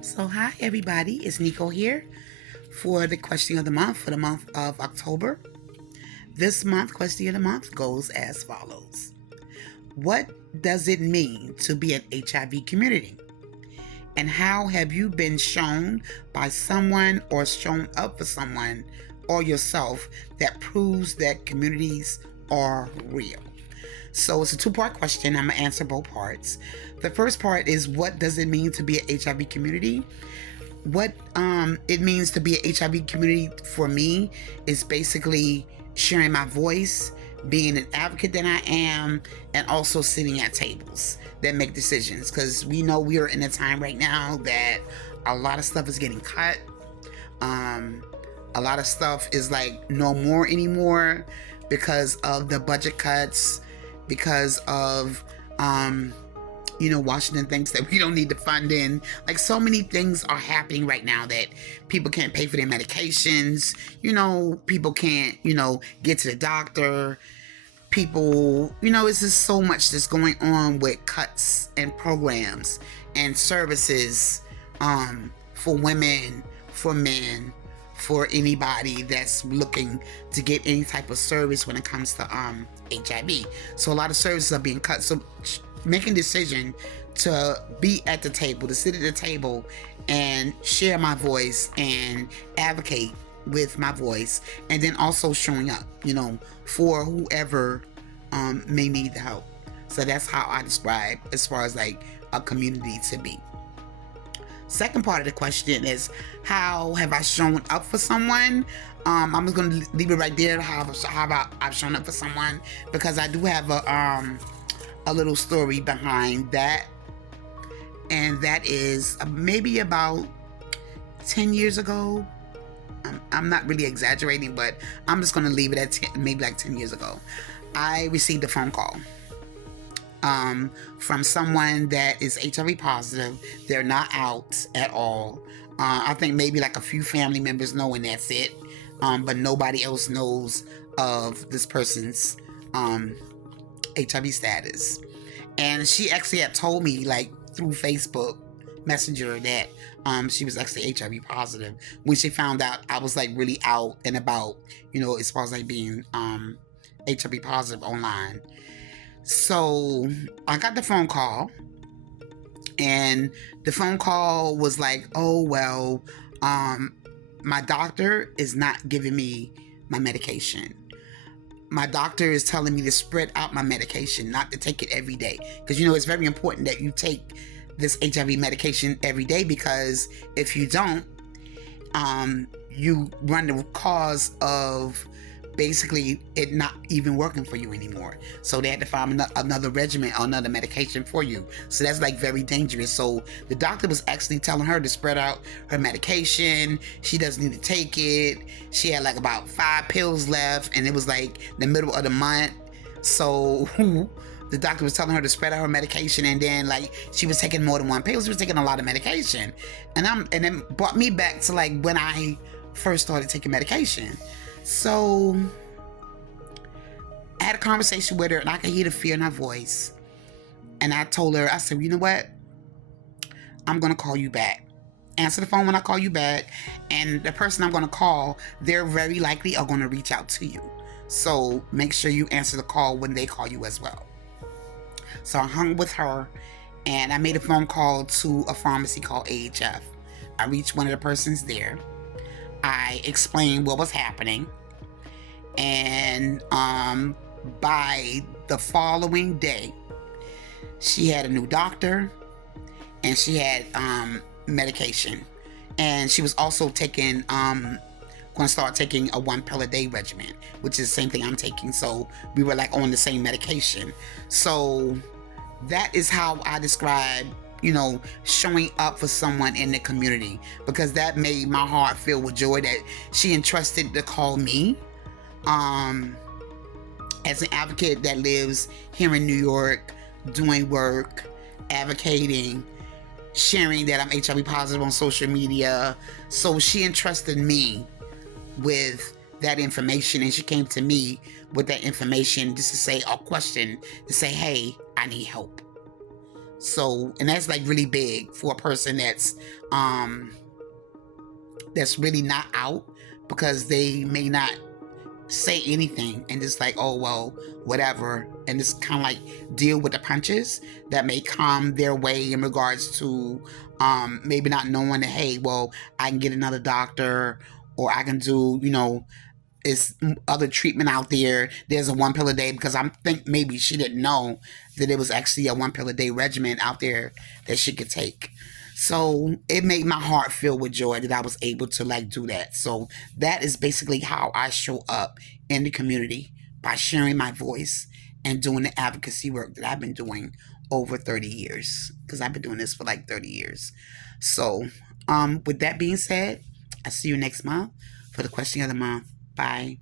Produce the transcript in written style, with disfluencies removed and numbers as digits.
So, hi everybody, it's Niko here for the question of the month for the month of October. This month, question of the month goes as follows: what does it mean to be an HIV community? And how have you been shown by someone or shown up for someone or yourself that proves that communities are real? So it's a two-part question. I'm gonna answer both parts. The first part is, what does it mean to be an HIV community? What it means to be an HIV community for me is basically sharing my voice, being an advocate that I am, and also sitting at tables that make decisions. Because we know we are in a time right now that a lot of stuff is getting cut. A lot of stuff is like no more anymore because of the budget cuts, because of Washington thinks that we don't need the funding. Like, so many things are happening right now that people can't pay for their medications. People can't, get to the doctor. People, it's just so much that's going on with cuts and programs and services for women, for men, for anybody that's looking to get any type of service when it comes to HIV. So a lot of services are being cut. So making a decision to be at the table, to sit at the table and share my voice and advocate with my voice, and then also showing up, for whoever may need the help. So that's how I describe as far as like a community to be. Second part of the question is, how have I shown up for someone? I'm just going to leave it right there. How about I've shown up for someone, because I do have a little story behind that, and that is maybe about 10 years ago. I'm not really exaggerating, but I'm just going to leave it at 10, maybe like 10 years ago. I received a phone call from someone that is HIV positive. They're not out at all. I think maybe like a few family members know, and that's it. But nobody else knows of this person's HIV status. And she actually had told me, like, through Facebook Messenger, that she was actually HIV positive. When she found out I was like really out and about, as far as like being HIV positive online. So I got the phone call, and the phone call was like, oh, well, my doctor is not giving me my medication. My doctor is telling me to spread out my medication, not to take it every day. Because, it's very important that you take this HIV medication every day, because if you don't, you run the cause of basically it not even working for you anymore. So they had to find another regimen or another medication for you. So that's like very dangerous. So the doctor was actually telling her to spread out her medication. She doesn't need to take it. She had like about 5 pills left, and it was like the middle of the month. So the doctor was telling her to spread out her medication, and then like she was taking more than one pill. She was taking a lot of medication, and it brought me back to like when I first started taking medication. So I had a conversation with her, and I could hear the fear in her voice. And I told her, I said, you know what? I'm going to call you back. Answer the phone when I call you back. And the person I'm going to call, they're very likely are going to reach out to you. So make sure you answer the call when they call you as well. So I hung with her, and I made a phone call to a pharmacy called AHF. I reached one of the persons there. I explained what was happening, and by the following day, she had a new doctor, and she had medication, and she was also taking going to start taking a 1 pill a day regimen, which is the same thing I'm taking. So we were like on the same medication. So that is how I describe showing up for someone in the community, because that made my heart fill with joy that she entrusted to call me as an advocate that lives here in New York, doing work, advocating, sharing that I'm HIV positive on social media. So she entrusted me with that information, and she came to me with that information just to say, a question, to say, hey, I need help. So, and that's like really big for a person um that's really not out, because they may not say anything and just like, oh well, whatever, and just kind of like deal with the punches that may come their way in regards to maybe not knowing that, hey, well, I can get another doctor, or I can do, is other treatment out there. There's a 1 pill a day, because I think maybe she didn't know that it was actually a 1 pill a day regimen out there that she could take. So it made my heart fill with joy that I was able to like do that. So that is basically how I show up in the community, by sharing my voice and doing the advocacy work that I've been doing over 30 years, because I've been doing this for like 30 years. So with that being said, I see you next month for the question of the month. Bye.